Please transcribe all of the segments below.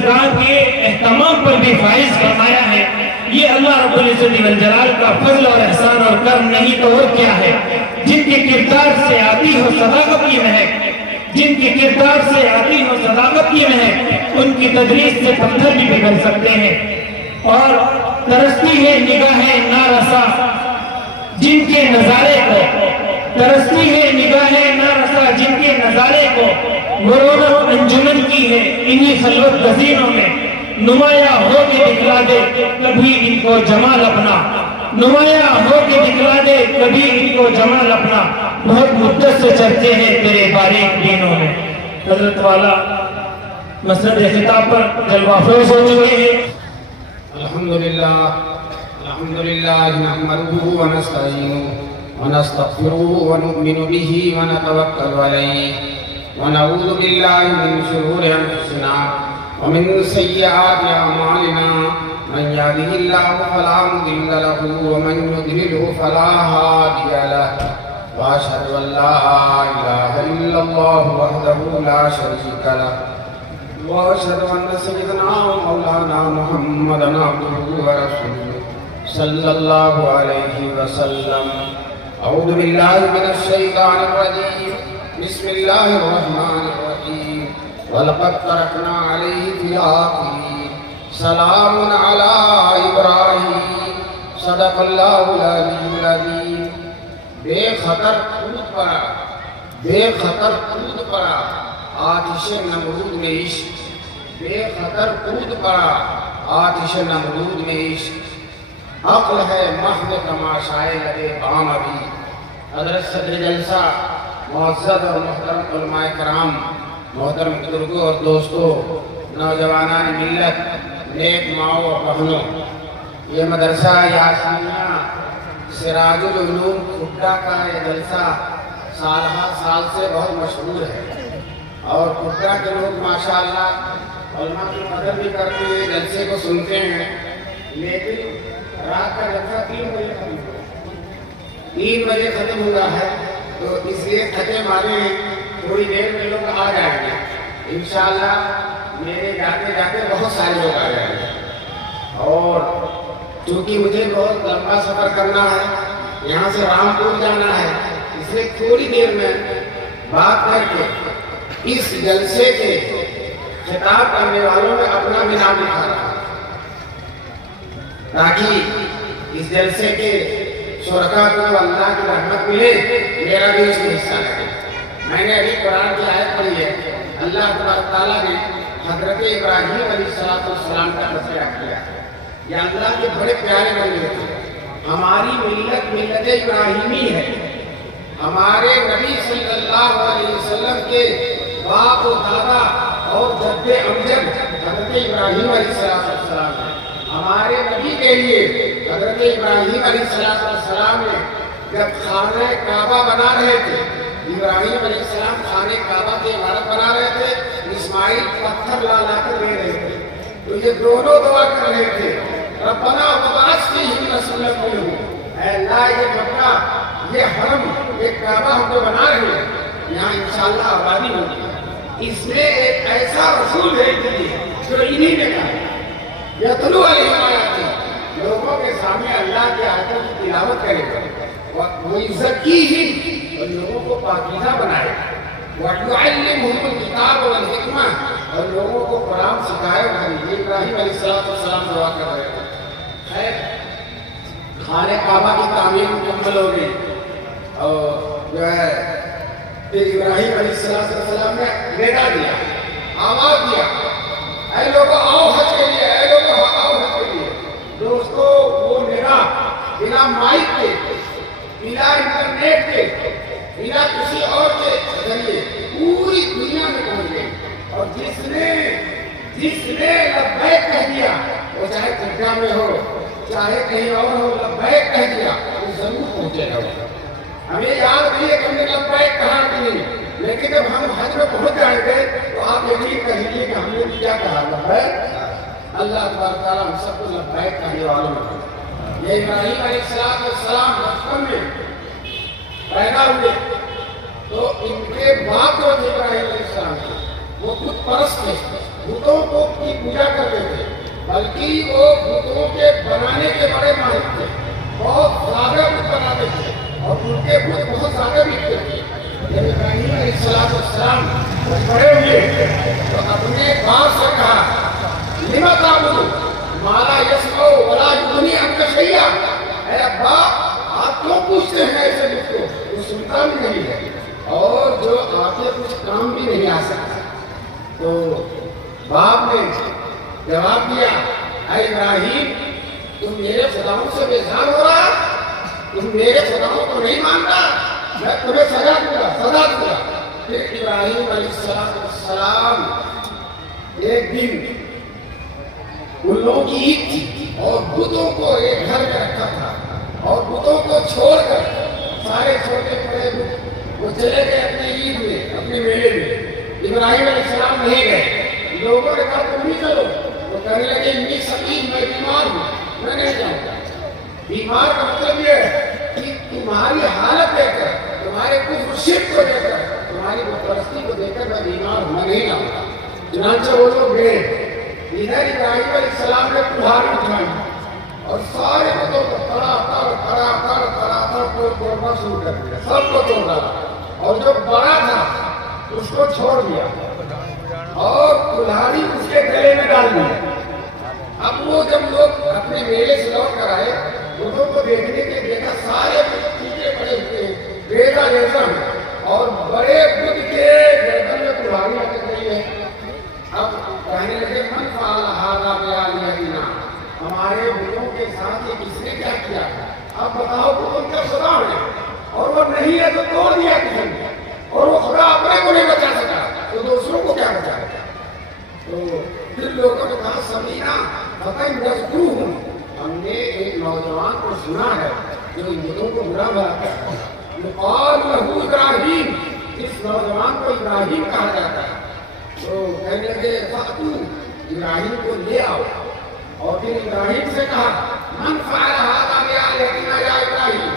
عزگاہ کے اہتمام پر بھی فائز فرمایا ہے، یہ اللہ رب العزت والجلال کا فضل اور احسان اور کرم نہیں تو اور کیا ہے؟ جن کے کردار سے آتی ہو صداقت کی مہک، جن کے کردار سے آتی ہو صداقت کی مہک، ان کی تدریس سے پتھر بھی پگھل سکتے ہیں۔ اور ترستی ہے نگاہ نارسا جن کے نظارے کو، ترستی ہے نگاہ نارسا جن کے نظارے کو، مرونت انجمن کی ہے انہی خلوت گزینوں میں، نمایاں ہو کے دکھلا دے کبھی ان کو جمال اپنا، نمایاں ہو کے دکھلا دے کبھی ان کو جمال اپنا، بہت مدت سے چرچے ہیں تیرے باریک دینوں میں۔ حضرت والا مسند خطاب پر جلوہ افروز ہو چکے ہیں۔ الحمدللہ نحمده ونستعینه ونستغفره ونؤمن به ونتوکل علیہ ونعوذ باللہ من شرور انفسنا ومن سیئات اعمالنا، من یهده اللہ فلا مضل له ومن یضلل فلا ہادی له، واشهد ان لا الہ الا اللہ وحدہ لا شریک له، واشهد ان سیدنا مولانا محمدا عبدہ ورسولہ صلی اللہ علیہ وسلم۔ اعوذ باللہ من الشیطان الرجیم، بسم اللہ الرحمن الرحیم، وَلَقَدْ تَرَكْنَا عَلَيْهِ فِي الْآخِرِينَ سَلَامٌ عَلَىٰ إِبْرَاهِيمَ صدق اللہ العلی العظیم۔ بے خطر کود پڑا، بے خطر کود پڑا آتش نمرود میں عشق، بے خطر کود پڑا آتش نمرود میں عشق، عقل ہے محض تماشائے لگے بام ابھی۔ حضرت صدر جلسہ، معزز اور محترم علماء کرام، محترم بزرگوں اور دوستوں، نوجوانان ملت، نیک ماؤں اور بہنوں، یہ مدرسہ یاسمینہ سراج العلوم کھڈا کا یہ جلسہ سال ہر سال سے بہت مشہور ہے، اور کھڈا کے لوگ ماشاءاللہ علماء کی قدر بھی کرتے ہیں، جلسے کو سنتے ہیں، لیکن رات کا جلسہ 3 بجے ختم ہوا ہے، تو اس لیے تھکے مارے تھوڑی دیر میں لوگ آ جائیں گے انشاءاللہ۔ میرے جاتے جاتے بہت سارے لوگ آ جائیں گے، اور چونکہ مجھے بہت لمبا سفر کرنا ہے، یہاں سے رامپور جانا ہے، اس لیے تھوڑی دیر میں بات کر کے اس جلسے کے خطاب کرنے والوں میں اپنا بھی نام لکھا رہا تاکہ اس جلسے کے شرکاء کو اللہ کی رحمت ملے، میرا بھی اس میں حصہ لگے۔ میں نے ابھی قرآن کی آیت پڑھی ہے، اللہ تبارک تعالیٰ نے حضرت ابراہیم علیہ السلام کا تذکرہ کیا، یہ اللہ کے بڑے پیارے بندے تھے۔ ہماری ملت ملت ابراہیمی ہے، ہمارے نبی صلی اللہ علیہ وسلم کے باپ و دادا اور جد امجد حضرت ابراہیم علیہ السلام ہے۔ ہمارے نبی کے لیے حضرت ابراہیم علیہ السلام نے جب خانہ کعبہ بنا رہے تھے، ابراہیم علیہ السلام خانہ کعبہ کی عمارت بنا رہے تھے، اسماعیل پتھر لا کر دے رہے تھے، تو یہ دونوں دعا کر رہے تھے، ربنا وبعث فیہم رسولا منہم، اے اللہ یہ مکہ، یہ حرم، یہ کعبہ ہم جو بنا رہے ہیں، یہاں انشاءاللہ آبادی ہوگی، اس میں ایک ایسا رسول بھیج دیجیے جو انہی نے کہا یتلو علیہم آیاتہ، لوگوں کے سامنے اللہ کے آیتوں کی تلاوت کرے گا، وَيُزَكِّيهِمْ، اور لوگوں کو پاکیزہ بنائے گا، وَيُعَلِّمُهُمُ الْكِتَابَ وَالْحِکْمَةَ، اور لوگوں کو قرآن سکھائے گا۔ یہ ابراہیم علیہ السلام دعا کر رہے ہیں۔ خیر، خانہ کعبہ کی تعمیر مکمل ہو گئی، اور جو ہے پھر ابراہیم علیہ السلام نے بیٹا دیا، آواز دیا، اے لوگوں آؤ حج کے لیے، اے لوگوں آؤ حج کے لیے۔ دوستو وہ نگاہ بنا مائک کے، بنا انٹرنیٹ کے، بنا کسی اور کے ذریعے پوری دنیا میں پہنچ گئی، اور جس نے لبیک کہہ دیا، وہ چاہے کھڈا میں ہو چاہے کہیں اور ہو، لبیک کہہ دیا وہ ضرور پہنچے گا۔ ہمیں یاد نہیں ہے کہ ہم نے لبیک کہا کہ نہیں، لیکن جب ہم حج میں پہنچ جائیں گے تو آپ یقین کہیے کہ ہم نے کیا کہا لبیک۔ اللہ تبارک تعالیٰ ہم سب کو لبیک کہنے والوں میں۔ یہ ابراہیم علیہ السلام بچپن میں پیدا ہوئے تو ان کے باپ جو تھے ابراہیم علیہ السلام کے، وہ خود پرست تھے، بتوں کو کی پوجا کرتے تھے، بلکہ وہ بتوں کے بنانے کے بڑے ماہر تھے، بہت زیادہ بت بناتے تھے اور ان کے بت بہت زیادہ بکتے تھے۔ جب ابراہیم علیہ السلام بڑے ہوئے تو اپنے باپ سے کہا لما تعبدو ما لا یسمع ولا یغنی عنک شیئا، اے ابا آپ کیوں پوچھتے ہیں ایسے بت کو، وہ سنتا بھی نہیں ہے اور جو آپ کے کچھ کام بھی نہیں آ سکتا۔ تو باپ نے جواب دیا اے ابراہیم تم میرے خداؤں سے بیزار ہو رہا، تم میرے خداؤں کو نہیں مانتا، میں تمہیں سزا دوں گا۔ پھر ابراہیم علیہ السلام ایک دن ان لوگوں کی عید تھی اور بتوں کو ایک گھر میں رکھا تھا اور بتوں کو چھوڑ کر سارے چھوٹے بڑے بت وہ چلے گئے اپنے عید میں، اپنے میلے میں۔ ابراہیم علیہ السلام نہیں گئے، لوگوں نے کہا تم بھی چلو، وہ کہنے لگے انی سقیم، میں بیمار ہوں، میں نہیں جاؤں گا۔ بیمار کا مطلب یہ ہے کہ تمہاری حالت دیکھ کر، تمہارے کفر شرک کو دیکھ کر، تمہاری بت پرستی کو دیکھ کر میں بیمار ہوں، میں نہیں جاؤں گا۔ چنانچہ وہ لوگ گئے، ادھر ابراہیم علیہ السلام نے کلہاڑی اٹھائی اور سارے بتوں کو توڑنا شروع کر دیا، سب کو توڑ ڈالا اور جو بڑا تھا اس کو چھوڑ دیا اور کلہاڑی اس کے گلے میں ڈال دی۔ اب وہ جب لوگ اپنے میلے سے لوٹ کر آئے، بتوں کو دیکھنے کے دیکھا سارے ٹوٹے پڑے ہوئے ریزہ جیسا اور بڑے بت کے گردن میں کلہاڑی لٹک رہی ہے۔ اب کہنے لگے من فعل ھذا بآلہتنا، ہمارے بتوں کے ساتھ یہ کس نے کیا کیا؟ اب بتاؤ بتوں کیا خدا ہے اور وہ نہیں ہے تو توڑ دیا کسی نے، اور وہ خدا اپنے کو نہیں بچا سکا تو دوسروں کو کیا بچائے گا؟ تو پھر لوگوں نے کہا سمینا فتن یذکرہ، ہم نے ایک نوجوان کو سنا ہے جو ان بتوں کو برا بھلا کرتا ہے، یقال لہ ابراہیم، اس نوجوان کو ابراہیم کہا جاتا ہے۔ تو کہنے لگے فاتو، ابراہیم کو لے آؤ، اور پھر ابراہیم سے کہا من فعل ھذا بآلہتنا یا ابراہیم،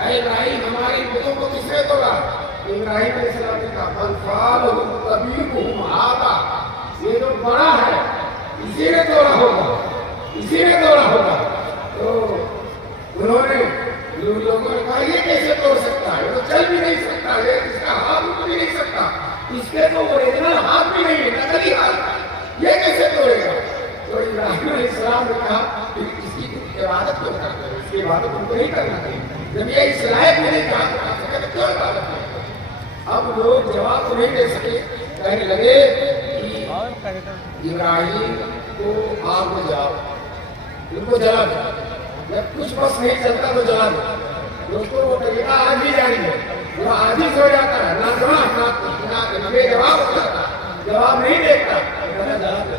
اے ابراہیم ہماری بتوں کو کس نے توڑا؟ ابراہیم علیہ السلام نے کہا بل فعلہ کبیرھم ھذا، یہ جو بڑا ہے اسی نے توڑا ہوگا، اسی نے توڑا ہوگا۔ تو انہوں نے لوگوں نے کہا یہ کیسے توڑ سکتا ہے، وہ چل بھی نہیں سکتا ہے، اس کا ہاتھ اٹھ بھی نہیں سکتا، اس کے تو اوریجنل ہاتھ بھی نہیں ہے، نقلی ہاتھ، یہ کیسے توڑے گا؟ تو ابراہیم علیہ السلام نے کہا کہ اس کی عبادت کیوں کرتے ہیں، اس کی عبادت ان کو نہیں کرنا چاہیے، جب یہ اس لائق میں نہیں کہا تو آپ سے کہتے کیوں عبادت کرتے ہیں؟ اب لوگ جواب تو نہیں دے سکے، کہنے لگے کہ ابراہیم کو آگ میں جاؤ، ان کو جلا دو، جب کچھ بس نہیں چلتا تو جلا دو۔ دوستوں وہ طریقہ آج بھی جاری ہے، وہ آج ہی سو جاتا ہے، نہ بے جواب ہو جاتا ہے، جواب نہیں دیکھتا، جلا دو۔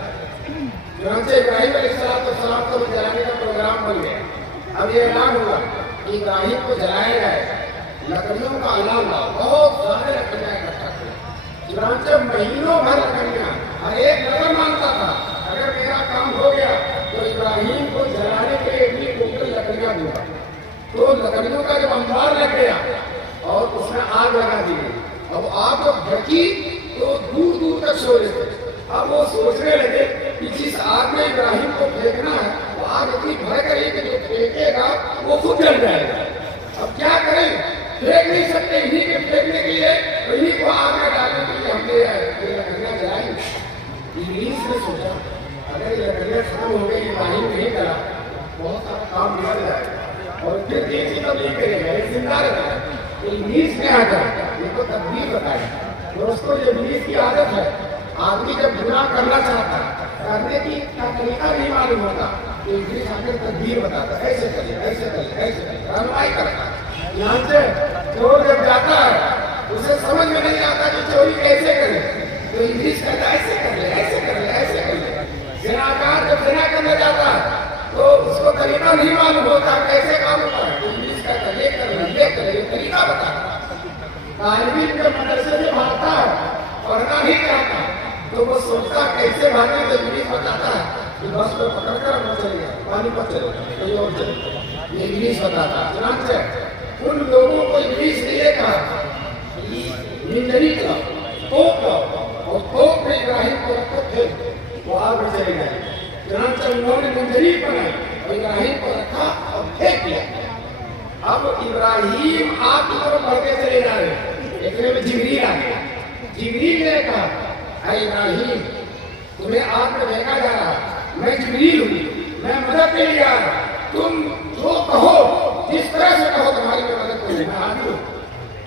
چنانچہ ابراہیم علیہ السلام کو جلانے کا پروگرام بن گیا۔ اب یہ اعلان ہوا کہ ابراہیم کو جلایا جائے، لکڑیوں کا اعلان ہوا، بہت سارے لکڑیاں اکٹھا کی، چنانچہ مہینوں بھر لکڑیاں، ہر ایک نظر مانتا تھا اگر میرا کام ہو گیا تو ابراہیم کو جلانے کے لیے اتنی ٹوٹل لکڑیاں دوں گا۔ تو لکڑیوں کا جب انبار لگ گیا اور اس میں آگ لگا دی گئی، اب آگ جب بھڑکی تو دور دور تک شعلے تھے۔ اب وہ سوچنے لگے کہ جس آگ میں ابراہیم کو پھینکنا ہے وہ آگ اتنی بھڑک رہی کہ جو پھینکے گا وہ خود جل جائے گا، اب کیا کریں؟ پھینک نہیں سکتے، انہیں کے پھینکنے کے لیے انہیں کو آگ میں ڈالنے کے لیے ہم نے یہ لکڑیاں جلائیں۔ ابلیس نے سوچا اگر یہ لکڑیاں ختم ہو گئی، ابراہیم نہیں کرا، بہت سارا کام بگڑ جائے گا اور پھر دیسی تبلیغ کرے گا، یہ زندہ رہے گا۔ ابلیس نے آ کر یہ تو تدبیر بتائی۔ دوستوں یہ ابلیس کی عادت ہے، آدمی جب گناہ کرنا چاہتا ہے، کرنے کی طریقہ نہیں معلوم ہوتا تو ابلیس آ کر تدبیر بتاتا ہے، ایسے کریے، ایسے کریے، ایسے کریے، رہنمائی کرتا ہے۔ یہاں سے چور جب جاتا ہے اسے سمجھ میں نہیں آتا کہ چوری کیسے کرے تو ابلیس کہتا ہے ایسے کر لے، ایسے کر لے، ایسے کر لے۔ زناکار جب زنا کرنے جاتا ہے تو اس کو طریقہ نہیں معلوم ہوتا کیسے کام ہوتا ہے تو ابلیس کہتا ہے یہ کر لے، یہ کر لے، یہ طریقہ بتا۔ طالب علم جب مدرسے سے بھاگتا ہے، پڑھنا نہیں چاہتا تو وہ سوچتا کیسے بھاگے تو ابلیس بتاتا ہے کہ بس کو پکڑ کر نہ چلے گا، پانی پر چلے گا، کہیں اور چلے گا، یہ ابلیس بتاتا ہے۔ چنانچہ ان لوگوں کو ابلیس نے یہ کہا کہ نندری کا توپ لاؤ، اور توپ میں ابراہیم کو رکھو، پھر وہ آگ میں چلے گئے. چنانچہ انہوں نے منجنیق بنائی اور ابراہیم کو رکھا اور پھینک دیا. اب ابراہیم آگ کی طرف بڑھتے چلے جا رہے ہیں. اتنے میں جبریل آ گیا. جبریل نے کہا اے ابراہیم تمہیں آگ میں پھینکا جا رہا, میں جبریل ہوں, میں مدد کے لیے آ رہا, تم جو کہو جس طرح سے کہو تمہاری میں مدد کروں, میں حاضر ہوں.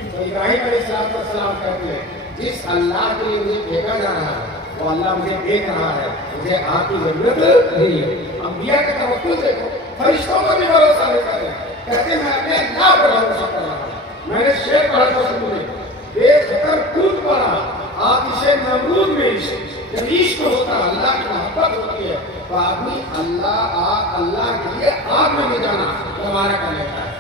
تو ابراہیم علیہ السلام کہتے ہیں جس اللہ کے لیے مجھے پھینکا جا رہا ہے وہ اللہ مجھے دیکھ رہا ہے, مجھے آپ کی ضرورت نہیں ہے. انبیاء کا توکل دیکھو, فرشتوں پر بھی بھروسہ نہیں کرتے, کہتے ہیں میں اپنے اللہ پر بھروسہ کر رہا ہوں. میں نے شیر پڑھا تھا سننے, بے خطر کود پڑا آپ اسے نمرود میں جب عشق ہوتا اللہ کی محبت ہوتی ہے تو آدمی اللہ کے لیے آگ میں نہیں جانا گوارا کر لیتا ہے.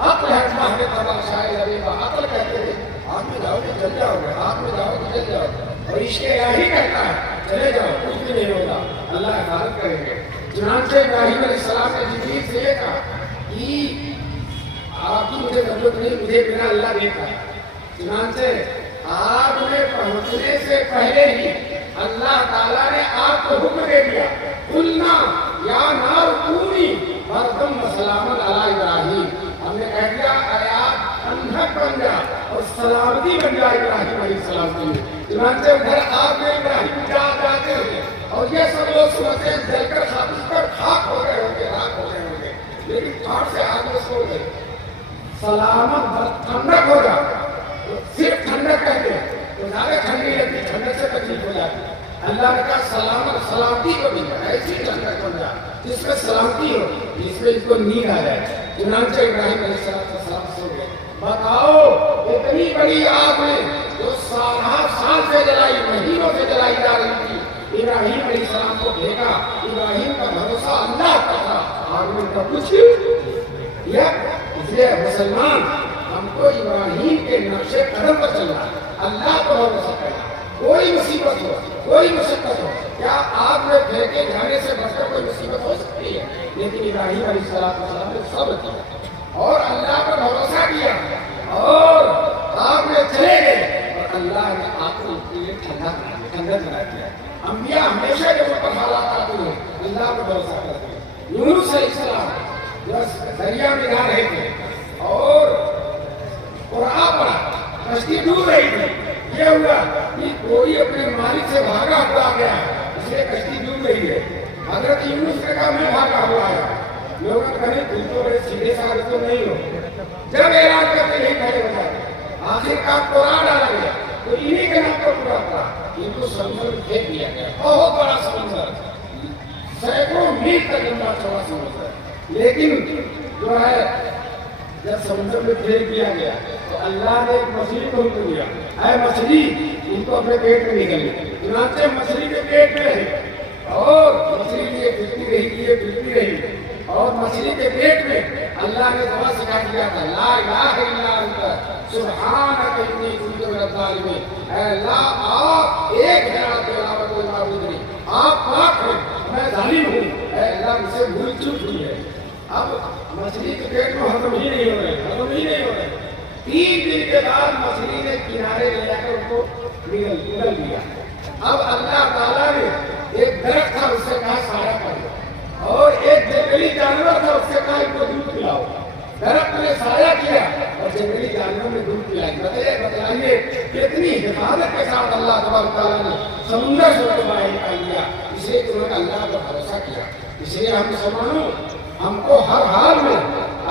عقل ہے ماہر طبع شاعر حبیبہ, عقل کہتے ہیں آگ میں جاؤ گے جل جاؤ گے, آگ میں جاؤ گے جل جاؤ گے, اور عشق الہی کہتا ہے چلے جاؤ کچھ بھی نہیں ہوگا, اللہ حفاظت کریں گے. چنانچہ ابراہیم علیہ السلام نے جبریل سے یہ کہا کہ آپ کی مجھے ضرورت نہیں, مجھے بنا اللہ دیکھا. چنانچہ آگ میں پہنچنے سے پہلے ہی اللہ تعالیٰ نے آپ کو حکم دے دیا قلنا یا نار کونی بردم و سلامت علی ابراہیم. ہم نے کہہ دیا اے آگ ٹھنڈک بن جا اور سلامتی بن جا ابراہیم علیہ السلام کے لیے. چنانچہ ادھر آگ میں ابراہیم جاتے ہوئے اور یہ سب لوگ سمجھتے ہیں جل کر خاطر پر خاک ہو گئے ہوں گے, راک ہو گئے ہوں گے, لیکن کھاٹ سے آگ میں سو گئے. سلامت ٹھنڈک ہو جا, صرف ٹھنڈک کہتے ہیں تو زیادہ ٹھنڈی لگتی, ٹھنڈک سے تکلیف ہو جاتی. اللہ نے کہا سلامت سلامتی کو بھی ایسی ٹھنڈک بن جا جس میں سلامتی ہو, جس میں اس کو نیند آ جائے. چنانچہ ابراہیم علیہ السلام سو گئے. بتاؤ اتنی بڑی آگ میں جو سال سے جلائی, مہینوں سے جلائی جا رہی تھی, ابراہیم علیہ السلام کو بھیجا. ابراہیم کا بھروسہ اللہ کا تھا, آگ میں کا کچھ کیا. اس لیے مسلمان ہم کو ابراہیم کے نقش قدم پر چلنا, اللہ کو بھروسہ کرنا. کوئی مصیبت ہو, کوئی مشقت ہو, کیا آگ میں پھینکے جانے سے بچ کر کوئی مصیبت ہو سکتی ہے؟ لیکن ابراہیم علیہ السلام نے صبر کیا اور اللہ پر بھروسہ کیا اور آگ میں چلے گئے اور اللہ نے آپ کو کے لیے ٹھنڈک بنا دیا. انبیاء ہمیشہ جب ان پر حالات آتے ہیں اللہ پر بھروسہ کرتے ہیں. یونس علیہ السلام جو دریا میں جا رہے تھے اور قرآن پڑھا, کشتی ڈوب رہی تھی, یہ ہوا کہ کوئی اپنے مالک سے بھاگا ہوا گیا, اس لیے کشتی ڈوب رہی ہے. حضرت یونس نے کہا میں بھاگا ہوا آیا. لوگوں نے کہا تم تو بڑے سیدھے سادے تو نہیں ہو. جب اعلان کرتے نہیں کھڑے ہو جاتے, آخرکار قرآن ڈالا گیا تو انہی کے نام پر پورا تھا. ان کو سمندر میں پھینک دیا گیا, بہت بڑا سمندر, سینکڑوں میل تک لمبا چوڑا سمندر. لیکن جو ہے جب سمندر میں پھینک دیا گیا تو اللہ نے ایک مچھلی کو حکم دیا, اے مچھلی ان کو اپنے پیٹ میں نکل لیا. چنانچہ مچھلی کے پیٹ میں رہی اور مچھلی لیے پھرتی رہی اور مچھلی کے پیٹ میں اللہ نے دعا سکھا دیا تھا لا الہ الا انت سبحانک انی کنت من الظالمین. اے اللہ آپ ایک ہے, آپ کے علاوہ کوئی معبود نہیں, آپ پاک ہیں, میں ظالم ہوں. اے اللہ مجھ سے بھول چوک ہوئی ہے. اب مچھلی کے پیٹ میں ہضم ہی نہیں ہو رہے. 3 دن کے بعد مچھلی نے کنارے لے جا کر ان کو نگل دیا. اب اللہ تعالیٰ نے ایک درخت تھا اس سے کہا سایہ کرو, اور ایک جنگلی جانور تھا اس سے کہا ان کو دودھ پلاؤ. درخت نے سایہ کیا اور جنگلی جانور نے دودھ پلائی. بتائیے کتنی حفاظت کے ساتھ اللہ تبارک تعالیٰ نے سمندر سے باہر نکال دیا. اس لیے انہوں نے اللہ پر بھروسہ کیا. اس لیے ہم مسلمانوں ہم کو ہر حال میں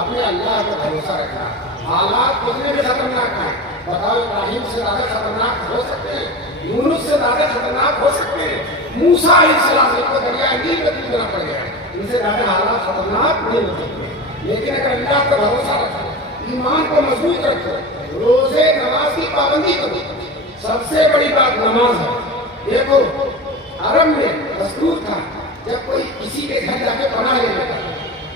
اپنے اللہ پر بھروسہ رکھنا. حالات کتنے بھی خطرناک ہیں, بتاؤ ابراہیم سے زیادہ خطرناک ہو سکتے ہیں, یونس سے زیادہ خطرناک ہو سکتے ہیں, موسیٰ علیہ السلام کو دریائے نیل میں ڈوبنا پڑ گیا, ان سے زیادہ حالات خطرناک نہیں ہو سکتے. لیکن اگر اللہ پر بھروسہ رکھو, ایمان کو مضبوط رکھو, روزے نماز کی پابندی کرو. سب سے بڑی بات نماز ہے. دیکھو عرب میں دستور تھا جب کوئی کسی کے گھر جا کے پناہ لے لیتا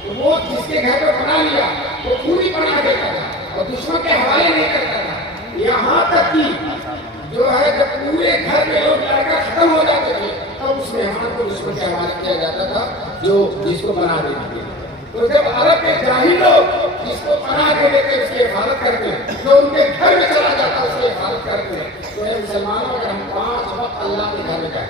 تو وہ جس کے گھر پہ پناہ لیا وہ پوری پناہ دیتا تھا اور دشمن کے حوالے نہیں کرتا تھا. یہاں تک کہ جو ہے جب پورے گھر میں لوگ لڑ کر ختم ہو جاتے تھے تب اس مہمان کو دشمن کے حوالے کیا جاتا تھا جو جس کو پناہ دے دیتے. تو جب عرب کے جاہل لوگ جس کو پناہ دے دیتے اس کی حفاظت کرتے, جو ان کے گھر میں چلا جاتا اس کی حفاظت کرتے. تو اے مسلمانوں اگر ہم 5 وقت اللہ کے گھر میں جائیں,